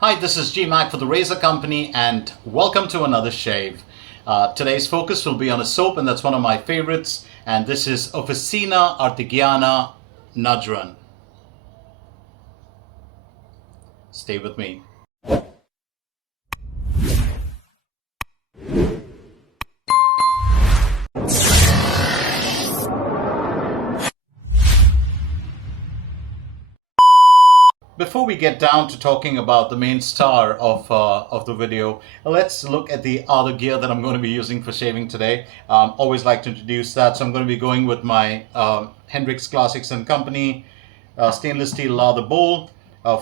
Hi, this is Gmac for the Razor Company and welcome to another shave. Today's focus will be on a soap and that's one of my favorites, and this is Officina Artigiana Najran. Stay with me. Before we get down to talking about the main star of the video, let's look at the other gear that I'm going to be using for shaving today. Always like to introduce that, so I'm going to be going with my Hendrix Classics & Company stainless steel lather bowl.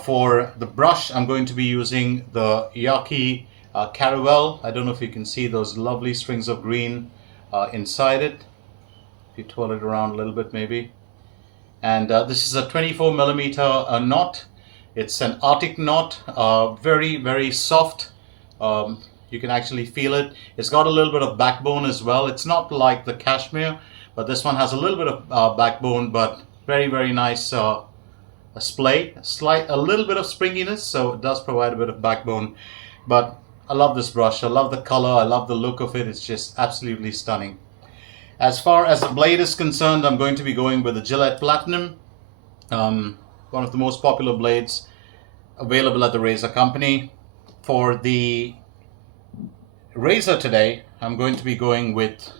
For the brush, I'm going to be using the Yaqi Caravel. I don't know if you can see those lovely strings of green inside it. If you twirl it around a little bit maybe. And this is a 24mm knot. It's an Artic knot, very, very soft. You can actually feel it. It's got a little bit of backbone as well. It's not like the cashmere, but this one has a little bit of backbone, but very, very nice splay. A little bit of springiness, so it does provide a bit of backbone. But I love this brush. I love the color. I love the look of it. It's just absolutely stunning. As far as the blade is concerned, I'm going to be going with the Gillette Platinum. One of the most popular blades available at the Razor Company. For the razor today, I'm going to be going with,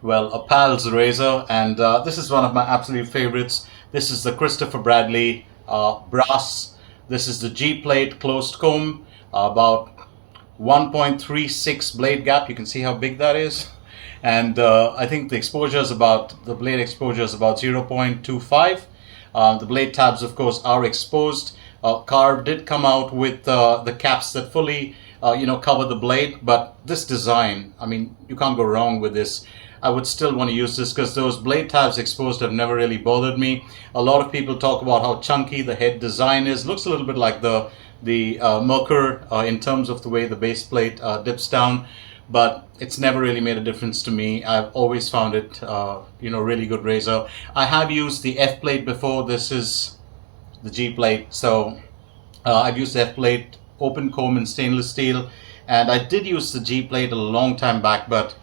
well, a pal's razor, and this is one of my absolute favorites. This is the Christopher Bradley brass. This is the G-plate closed comb, about 1.36 blade gap. You can see how big that is. And I think the blade exposure is about 0.25. The blade tabs, of course, are exposed. Karve did come out with the caps that fully, cover the blade. But this design, I mean, you can't go wrong with this. I would still want to use this because those blade tabs exposed have never really bothered me. A lot of people talk about how chunky the head design is. Looks a little bit like the Merkur in terms of the way the base plate dips down. But it's never really made a difference to me. I've always found it, really good razor. I have used the F plate before. This is the G plate. So I've used the F plate, open comb in stainless steel. And I did use the G plate a long time back, but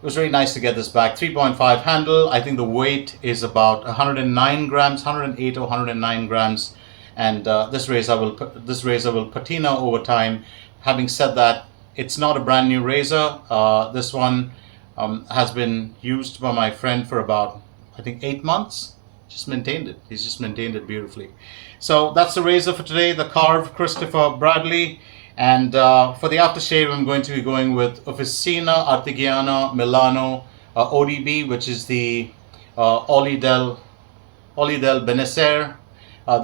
it was really nice to get this back. 3.5 handle. I think the weight is about 109 grams, 108 or 109 grams. And this razor will patina over time. Having said that, it's not a brand new razor. This one has been used by my friend for about, I think, 8 months. Just maintained it. He's just maintained it beautifully. So that's the razor for today, the Karve Christopher Bradley. And for the aftershave, I'm going to be going with Officina Artigiana Milano ODB, which is the Oli del Benessere.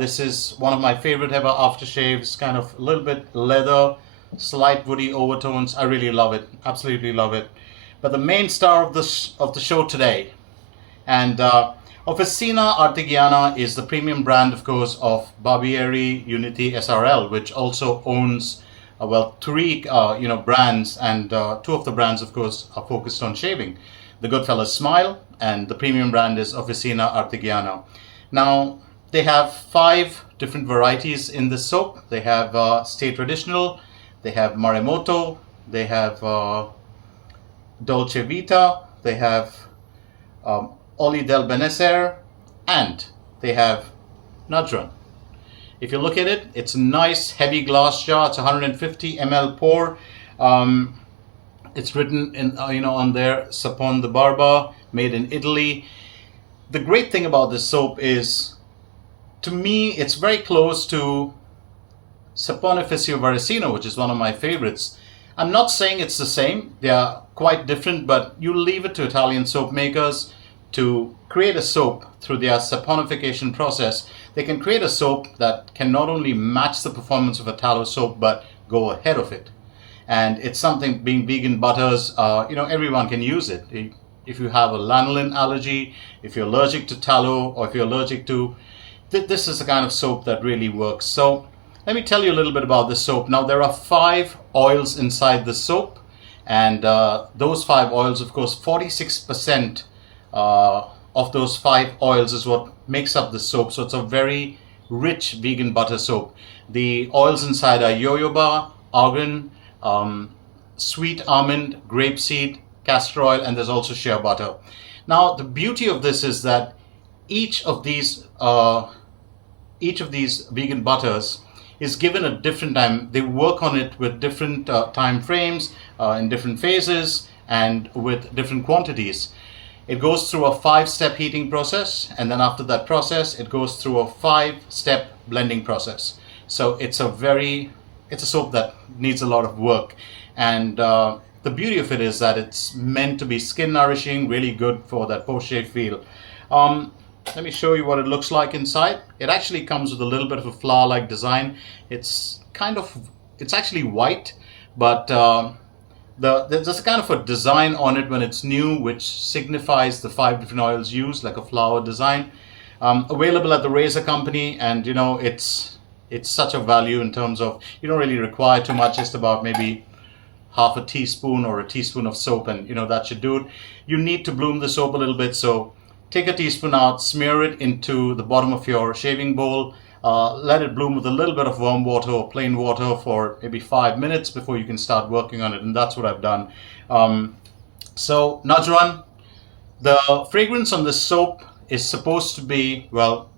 This is one of my favorite ever aftershaves, kind of a little bit leather, slight woody overtones. I really love it, absolutely love it. But the main star of the show today, and Officina Artigiana is the premium brand, of course, of Barbieri Uniti SRL, which also owns three brands, and two of the brands, of course, are focused on shaving. The Goodfellas Smile, and the premium brand is Officina Artigiana. Now they have 5 different varieties in this soap. They have Stay Traditional, they have Maremoto, they have Dolce Vita, they have Oli del Benessere, and they have Najran. If you look at it, it's a nice heavy glass jar. It's 150 ml pour. It's written in on there, Sapon the Barba, made in Italy. The great thing about this soap is, to me, it's very close to Saponificio Varesino, which is one of my favorites. I'm not saying it's the same. They are quite different, but you leave it to Italian soap makers to create a soap through their saponification process. They can create a soap that can not only match the performance of a tallow soap, but go ahead of it. And it's something, being vegan butters, everyone can use it. If you have a lanolin allergy, if you're allergic to tallow, or if you're allergic to, this is the kind of soap that really works. So let me tell you a little bit about this soap. Now, there are 5 oils inside the soap, and those 5 oils, of course, 46% of those 5 oils is what makes up the soap. So it's a very rich vegan butter soap. The oils inside are jojoba, argan, um, sweet almond, grapeseed, castor oil, and there's also shea butter. Now, the beauty of this is that each of these uh, each of these vegan butters is given a different time. They work on it with different time frames, in different phases, and with different quantities. It goes through a 5-step heating process, and then after that process, it goes through a 5-step blending process. So it's a soap that needs a lot of work. And the beauty of it is that it's meant to be skin nourishing, really good for that post-shave feel. Um, Let me show you what it looks like inside. It actually comes with a little bit of a flower-like design. It's actually white, but there's a kind of a design on it when it's new, which signifies the 5 different oils used, like a flower design. Available at the Razor Company, and it's such a value in terms of you don't really require too much, just about maybe half a teaspoon or a teaspoon of soap, and that should do it. You need to bloom the soap a little bit, so take a teaspoon out, smear it into the bottom of your shaving bowl, let it bloom with a little bit of warm water or plain water for maybe 5 minutes before you can start working on it, and that's what I've done. So Najran, the fragrance on this soap is supposed to be, well,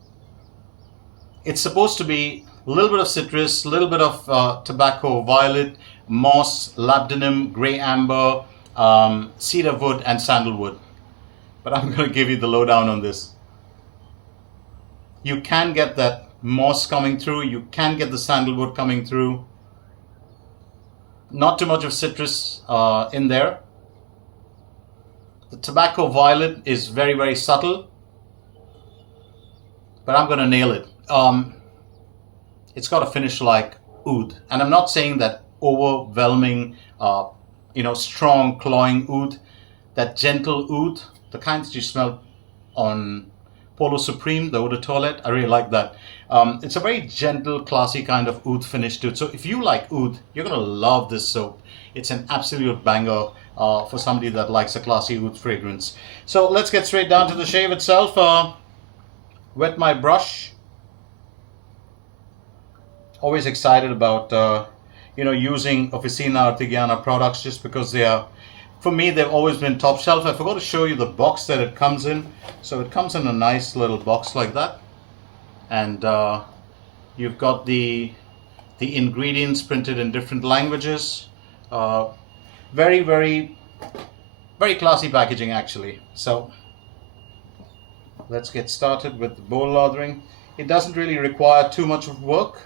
it's supposed to be a little bit of citrus, a little bit of tobacco, violet, moss, labdanum, grey amber, cedar wood, and sandalwood. But I'm going to give you the lowdown on this. You can get that moss coming through, you can get the sandalwood coming through. Not too much of citrus in there. The tobacco violet is very, very subtle, but I'm going to nail it. It's got a finish like oud, and I'm not saying that overwhelming, strong clawing oud. That gentle oud, the kind that you smell on Polo Supreme, the eau de toilette, I really like that. It's a very gentle, classy kind of oud finish to it. So if you like oud, you're going to love this soap. It's an absolute banger for somebody that likes a classy oud fragrance. So let's get straight down to the shave itself. Wet my brush. Always excited about using Officina Artigiana products, just because they are, for me, they've always been top shelf. I forgot to show you the box that it comes in. So it comes in a nice little box like that, and you've got the ingredients printed in different languages. Very, very, very classy packaging, actually. So let's get started with the bowl lathering. It doesn't really require too much of work.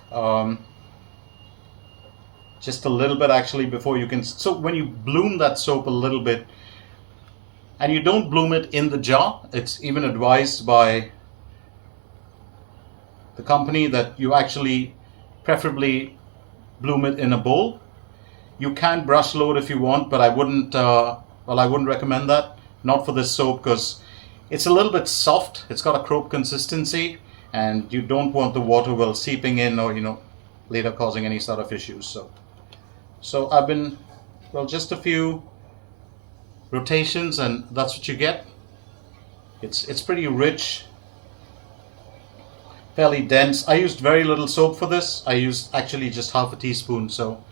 Just a little bit, actually, before you can. So when you bloom that soap a little bit, and you don't bloom it in the jar, it's even advised by the company that you actually preferably bloom it in a bowl. You can brush load if you want, but I wouldn't recommend that. Not for this soap, because it's a little bit soft. It's got a crope consistency, and you don't want the water well seeping in, or later causing any sort of issues. So I've been, just a few rotations, and that's what you get. It's pretty rich, fairly dense. I used very little soap for this. I used actually just half a teaspoon, so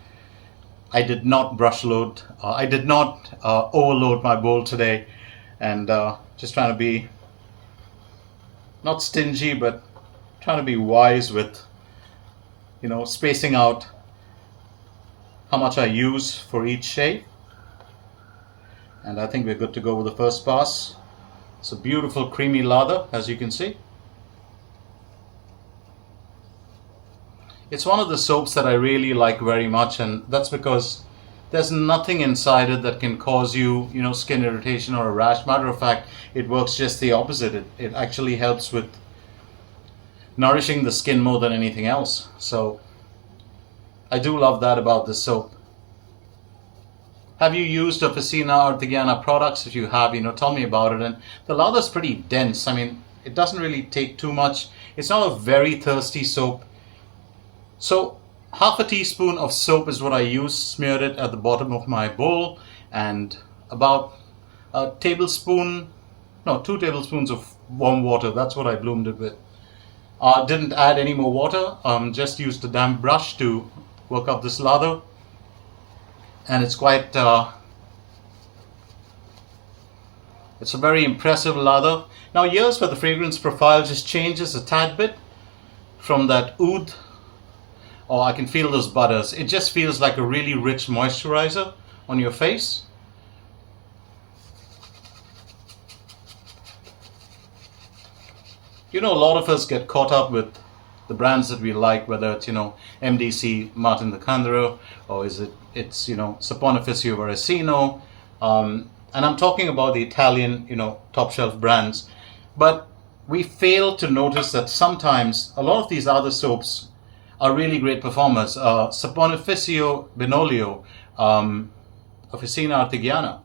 I did not brush load. I did not overload my bowl today, and just trying to be not stingy, but trying to be wise with spacing out how much I use for each shave. And I think we're good to go with the first pass. It's a beautiful creamy lather, as you can see. It's one of the soaps that I really like very much, and that's because there's nothing inside it that can cause you, skin irritation or a rash. Matter of fact, it works just the opposite. It actually helps with nourishing the skin more than anything else. So I do love that about this soap. Have you used Officina Artigiana products? If you have, tell me about it. And the lather's pretty dense. I mean, it doesn't really take too much. It's not a very thirsty soap. So half a teaspoon of soap is what I use. Smeared it at the bottom of my bowl, and about two tablespoons of warm water. That's what I bloomed it with. Didn't add any more water, just used a damp brush to work up this lather, and it's quite, it's a very impressive lather. Now here's where the fragrance profile just changes a tad bit from that oud. Oh, I can feel those butters. It just feels like a really rich moisturizer on your face. You know, a lot of us get caught up with the brands that we like, whether it's, MDC Martin de Candro, or it's Saponificio Varesino, and I'm talking about the Italian, top shelf brands. But we fail to notice that sometimes a lot of these other soaps are really great performers. Saponificio Benolio, Officina Artigiana.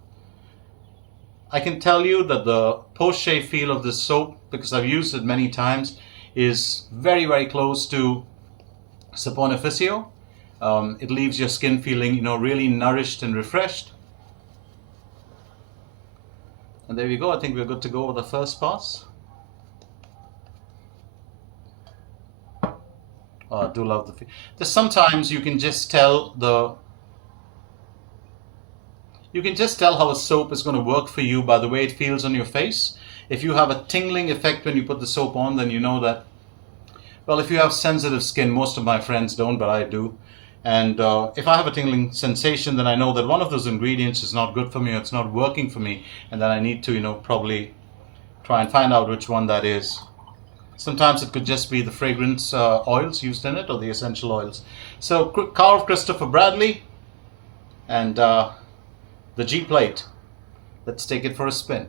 I can tell you that the post-shave feel of this soap, because I've used it many times, is very, very close to Saponificio. It leaves your skin feeling, really nourished and refreshed. And there we go. I think we're good to go with the first pass. I do love the feel. There's sometimes you can just tell how a soap is going to work for you by the way it feels on your face. If you have a tingling effect when you put the soap on, then you know that, well, if you have sensitive skin, most of my friends don't, but I do. And if I have a tingling sensation, then I know that one of those ingredients is not good for me, or it's not working for me, and then I need to, probably try and find out which one that is. Sometimes it could just be the fragrance oils used in it, or the essential oils. So Karve Christopher Bradley and the G plate. Let's take it for a spin.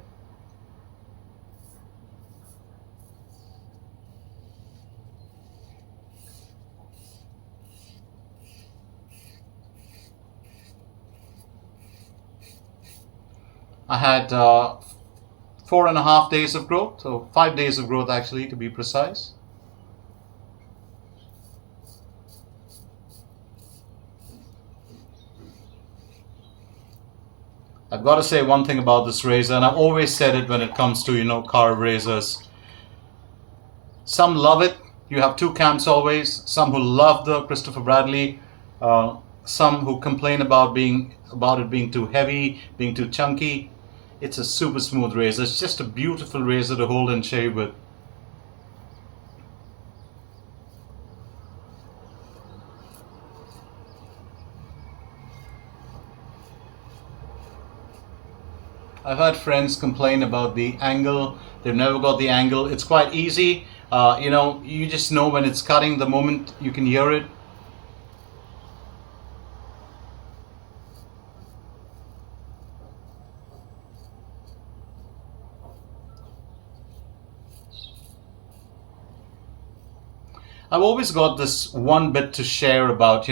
I had 4.5 days of growth, or 5 days of growth actually, to be precise. I've got to say one thing about this razor, and I've always said it when it comes to, Karve razors. Some love it. You have two camps always. Some who love the Christopher Bradley, some who complain about it being too heavy, being too chunky. It's a super smooth razor. It's just a beautiful razor to hold and shave with. I've had friends complain about the angle. They've never got the angle. It's quite easy. You just know when it's cutting the moment you can hear it. I've always got this one bit to share about,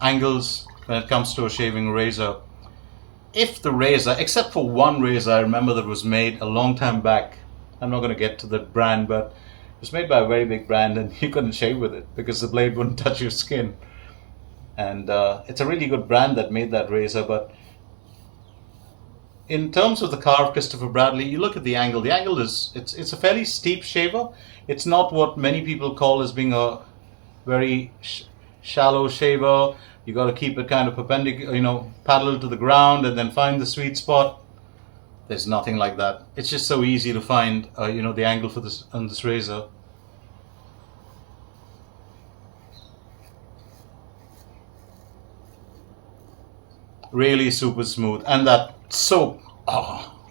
angles when it comes to a shaving razor. If the razor, except for one razor I remember that was made a long time back, I'm not going to get to that brand, but it was made by a very big brand, and you couldn't shave with it because the blade wouldn't touch your skin. And it's a really good brand that made that razor. But in terms of the Karve Christopher Bradley, you look at the angle. The angle it's a fairly steep shaver. It's not what many people call as being a very shallow shaver. You got to keep it kind of perpendicular, parallel to the ground, and then find the sweet spot. There's nothing like that. It's just so easy to find, the angle for this on this razor. Really super smooth, and that soap,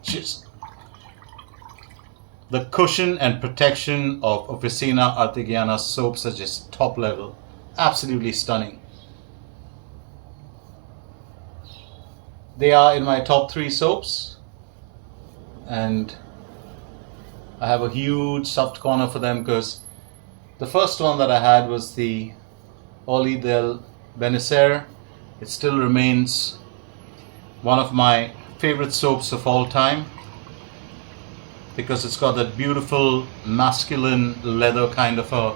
just the cushion and protection of Officina Artigiana soaps are just top level. Absolutely stunning. They are in my top 3 soaps, and I have a huge soft corner for them because the first one that I had was the Oli del Benessere. It still remains one of my favorite soaps of all time because it's got that beautiful masculine leather kind of a.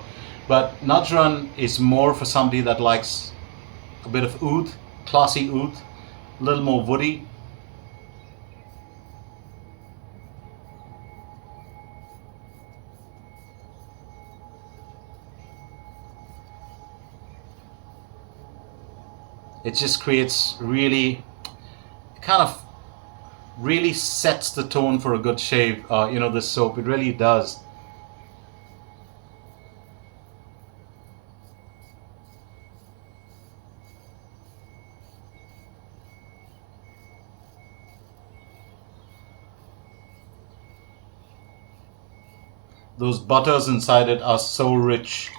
But Najran is more for somebody that likes a bit of oud, classy oud, a little more woody. It just creates really, kind of really sets the tone for a good shave. This soap, it really does. Those butters inside it are so rich.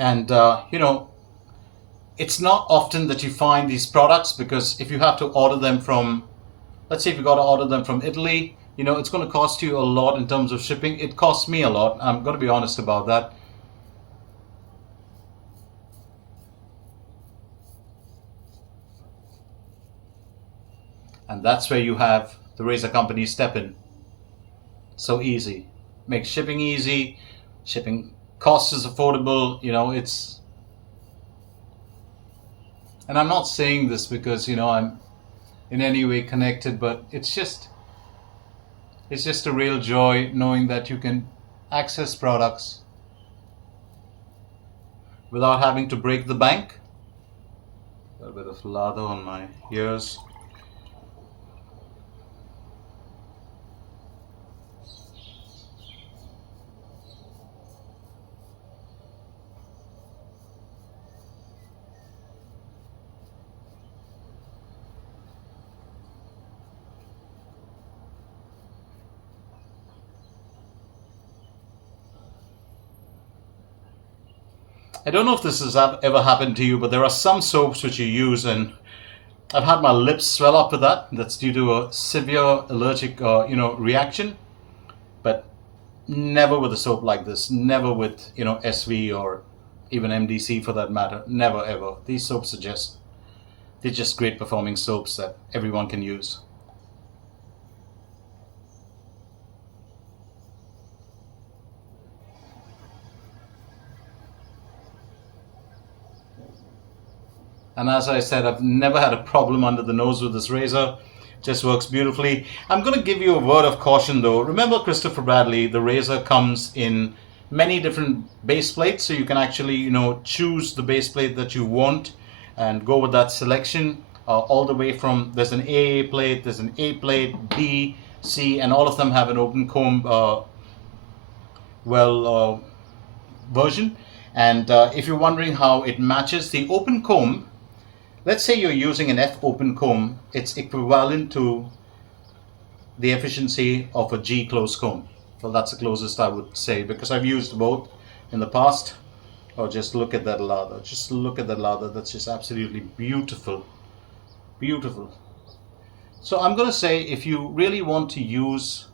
And, it's not often that you find these products, because if you have to order them from, let's say if you got to order them from Italy, it's going to cost you a lot in terms of shipping. It costs me a lot. I'm going to be honest about that. And that's where you have the razor company step in. So easy. Make shipping easy. Shipping cost is affordable. It's... And I'm not saying this because, I'm in any way connected, but it's just a real joy knowing that you can access products without having to break the bank. A little bit of lather on my ears. I don't know if this has ever happened to you, but there are some soaps which you use, and I've had my lips swell up with that. That's due to a severe allergic, reaction. But never with a soap like this. Never with, SV or even MDC for that matter. Never ever. These soaps are they're just great performing soaps that everyone can use. And as I said, I've never had a problem under the nose with this razor. Just works beautifully. I'm going to give you a word of caution though. Remember Christopher Bradley, the razor comes in many different base plates. So you can actually, choose the base plate that you want and go with that selection. All the way from, there's an AA plate, there's an A plate, B, C, and all of them have an open comb version. And if you're wondering how it matches, the open comb, let's say you're using an F open comb, it's equivalent to the efficiency of a G close comb. Well, that's the closest I would say, because I've used both in the past. Oh, just look at that lather. Just look at that lather. That's just absolutely beautiful. Beautiful. So I'm going to say, if you really want to use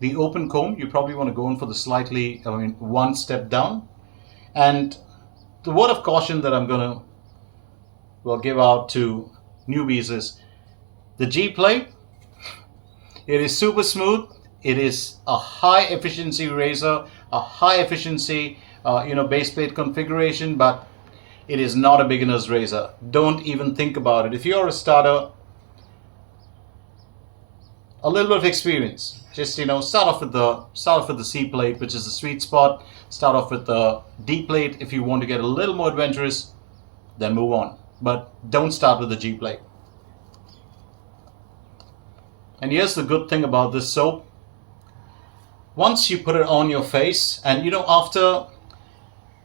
the open comb, you probably want to go in for the slightly, one step down. And the word of caution that I'm going to give out to newbies is the G plate. It is super smooth. It is a high efficiency razor, a high efficiency base plate configuration, but it is not a beginner's razor. Don't even think about it. If you're a starter, a little bit of experience, just start off with the C plate, which is the sweet spot. Start off with the D plate if you want to get a little more adventurous, then move on. But don't start with the G plate. And here's the good thing about this soap. Once you put it on your face, and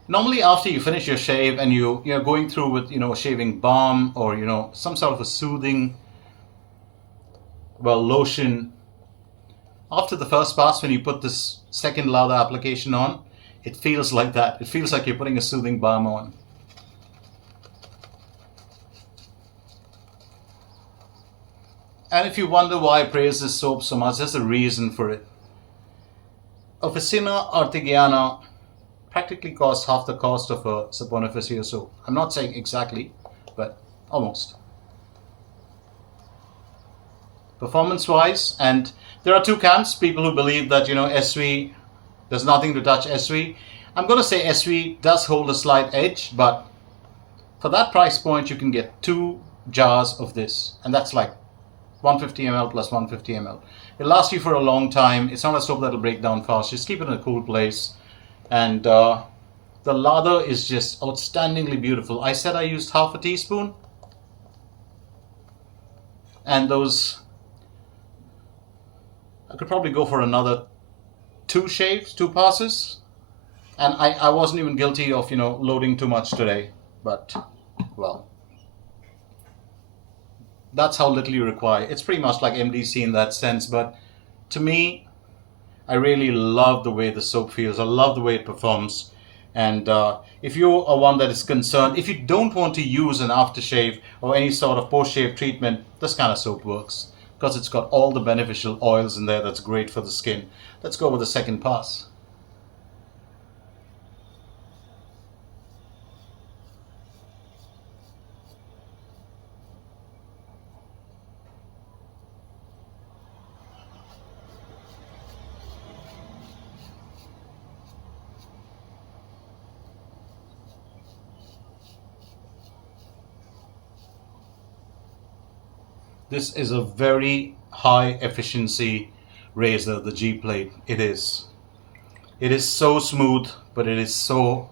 normally after you finish your shave and you're going through with a shaving balm or some sort of a soothing lotion, after the first pass, when you put this second lather application on, it feels like that. It feels like you're putting a soothing balm on. And if you wonder why I praise this soap so much, there's a reason for it. Officina Artigiana practically costs half the cost of a Saponificio soap. I'm not saying exactly, but almost. Performance-wise, and there are two camps, people who believe that, SV, there's nothing to touch SV. I'm going to say SV does hold a slight edge, but for that price point, you can get 2 jars of this, and that's like 150 ml plus 150 ml. It'll last you for a long time. It's not a soap that'll break down fast. Just keep it in a cool place. And The lather is just outstandingly beautiful. I said I used half a teaspoon, and those, I could probably go for another 2 passes, and I wasn't even guilty of, loading too much today, but, well, that's how little you require. It's pretty much like MDC in that sense, but to me, I really love the way the soap feels. I love the way it performs. And if you are one that is concerned, if you don't want to use an aftershave or any sort of post-shave treatment, this kind of soap works because it's got all the beneficial oils in there that's great for the skin. Let's go with the second pass. This is a very high efficiency razor, the G Plate. It is. It is so smooth, but it is so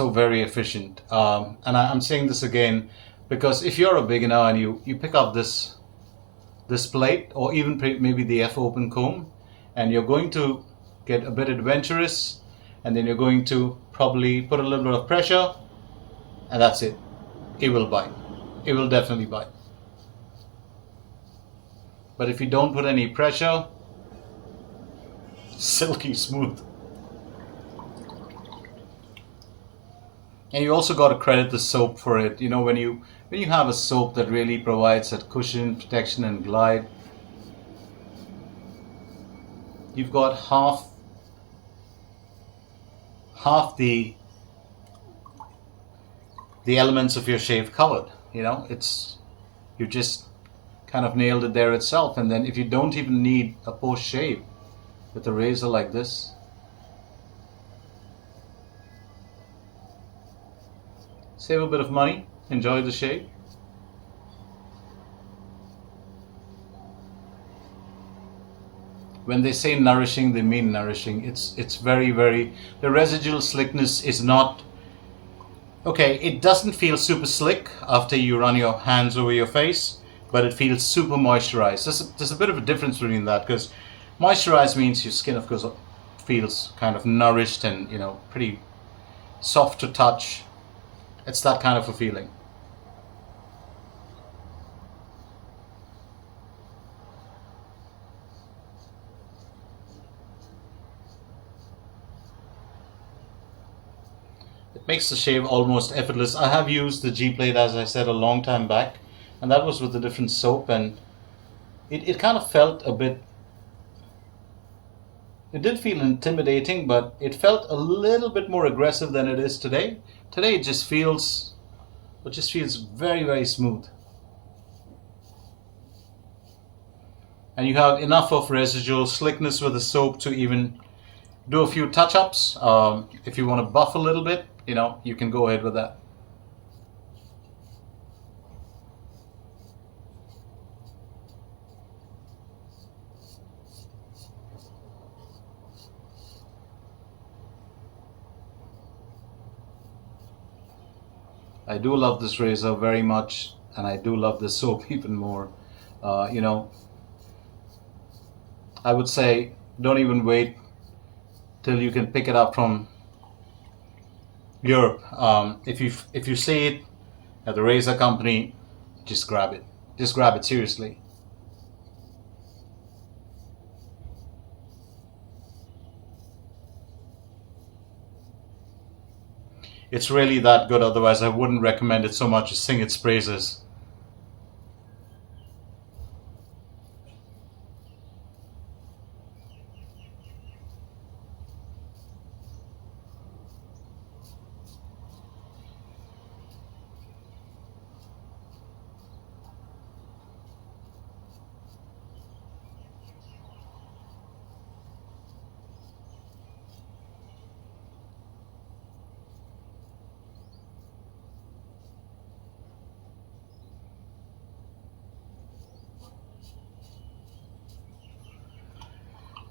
very efficient. And I'm saying this again because if you're a beginner and you pick up this plate, or even maybe the F open comb, and you're going to get a bit adventurous, and then you're going to probably put a little bit of pressure, and that's it. It will bite. It will definitely bite. But if you don't put any pressure, silky smooth. And you also got to credit the soap for it. When you have a soap that really provides that cushion, protection, and glide, you've got half the elements of your shave covered. You just kind of nailed it there itself. And then if you don't even need a post shave with a razor like this, save a bit of money, enjoy the shave. When they say nourishing, they mean nourishing. It's very, very, the residual slickness is not, okay, it doesn't feel super slick after you run your hands over your face, but it feels super moisturized. There's a bit of a difference between that, because moisturized means your skin, of course, feels kind of nourished and, pretty soft to touch. It's that kind of a feeling. It makes the shave almost effortless. I have used the G Plate, as I said, a long time back, and that was with a different soap, and it kind of felt a bit, it did feel intimidating, but it felt a little bit more aggressive than it is today. Today it just feels very, very smooth. And you have enough of residual slickness with the soap to even do a few touch-ups. If you want to buff a little bit, you can go ahead with that. I do love this razor very much, and I do love this soap even more. I would say don't even wait till you can pick it up from Europe. If you see it at the razor company, just grab it. Just grab it, seriously. It's really that good, otherwise I wouldn't recommend it so much as sing its praises.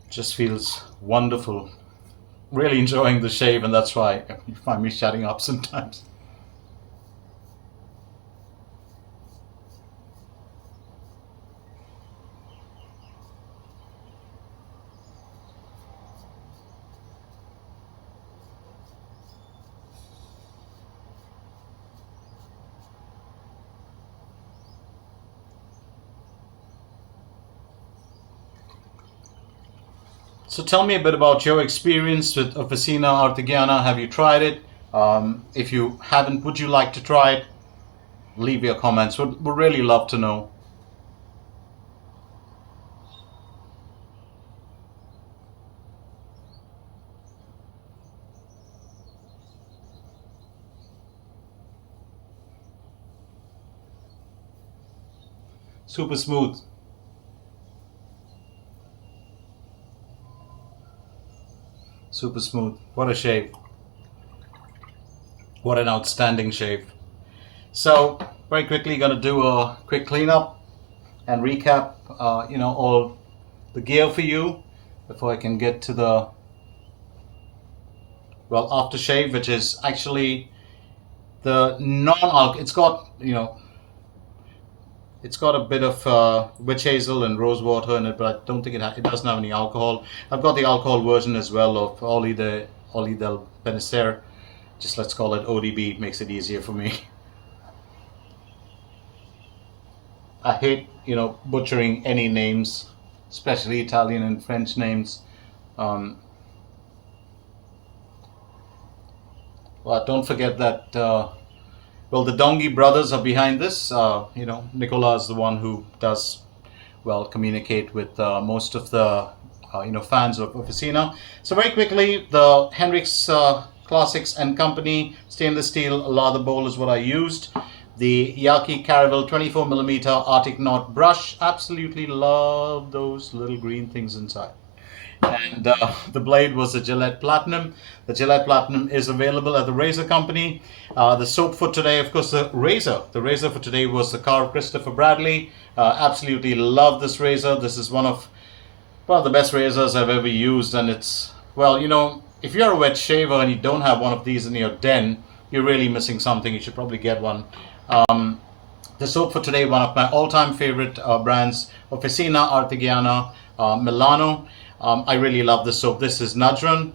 Just feels wonderful. really enjoying the shave, and that's why you find me shutting up sometimes. So tell me a bit about your experience with Officina Artigiana. Have you tried it? If you haven't, would you like to try it? Leave your comments. Would really love to know. Super smooth. Super smooth. What a shave. What an outstanding shave. So very quickly gonna do a quick cleanup and recap all the gear for you before I can get to the aftershave, which is actually the non-alcohol. It's got a bit of witch hazel and rose water in it, but I don't think it doesn't have any alcohol. I've got the alcohol version as well of Oli del Benessere. Just let's call it ODB. It makes it easier for me. I hate butchering any names, especially Italian and French names. But don't forget that. The Dongi brothers are behind this. Nicola is the one who does communicate with most of the fans of Officina. So very quickly, the Hendrix Classics and Company stainless steel lather bowl is what I used. The Yaqi Caravel 24mm Artic knot brush. Absolutely love those little green things inside. And the blade was a Gillette Platinum. The Gillette Platinum is available at the razor company. The soap for today, of course, the razor for today was the Karve Christopher Bradley. Absolutely love this razor. This is one of the best razors I've ever used, and it's if you're a wet shaver and you don't have one of these in your den, you're really missing something. You should probably get one. The soap for today, one of my all-time favorite brands, Officina Artigiana Milano. I really love this soap. This is Najran.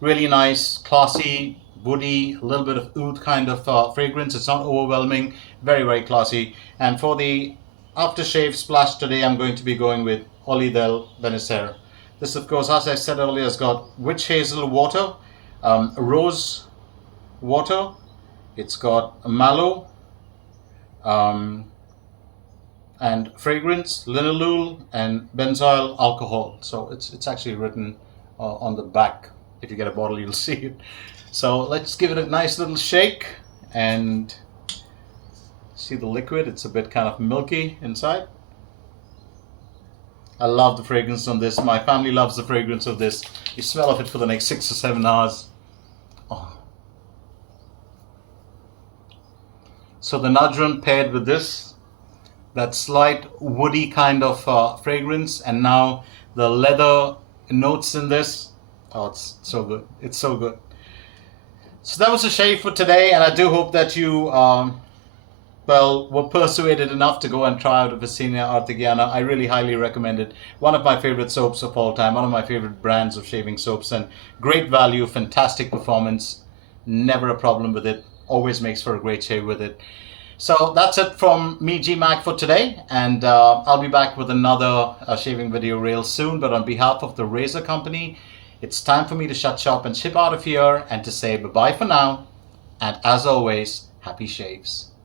Really nice, classy, woody, a little bit of oud kind of fragrance. It's not overwhelming. Very, very classy. And for the aftershave splash today, I'm going to be going with Oli del Benessere. This, of course, as I said earlier, has got witch hazel water, rose water. It's got mallow, and fragrance, linalool, and benzoyl alcohol. So it's actually written on the back. If you get a bottle, you'll see it. So let's give it a nice little shake and see the liquid. It's a bit kind of milky inside. I love the fragrance on this. My family loves the fragrance of this. You smell of it for the next 6 or 7 hours. Oh. So the Najran paired with this, that slight woody kind of fragrance, and now the leather notes in this. Oh, it's so good. It's so good. So that was a shave for today, and I do hope that you were persuaded enough to go and try out Officina Artigiana. I really highly recommend it. One of my favorite soaps of all time, one of my favorite brands of shaving soaps, and great value, fantastic performance, never a problem with it, always makes for a great shave with it. So that's it from me, Gmac, for today, and I'll be back with another shaving video real soon. But on behalf of the razor company, it's time for me to shut shop and ship out of here and to say bye-bye for now, and as always, happy shaves.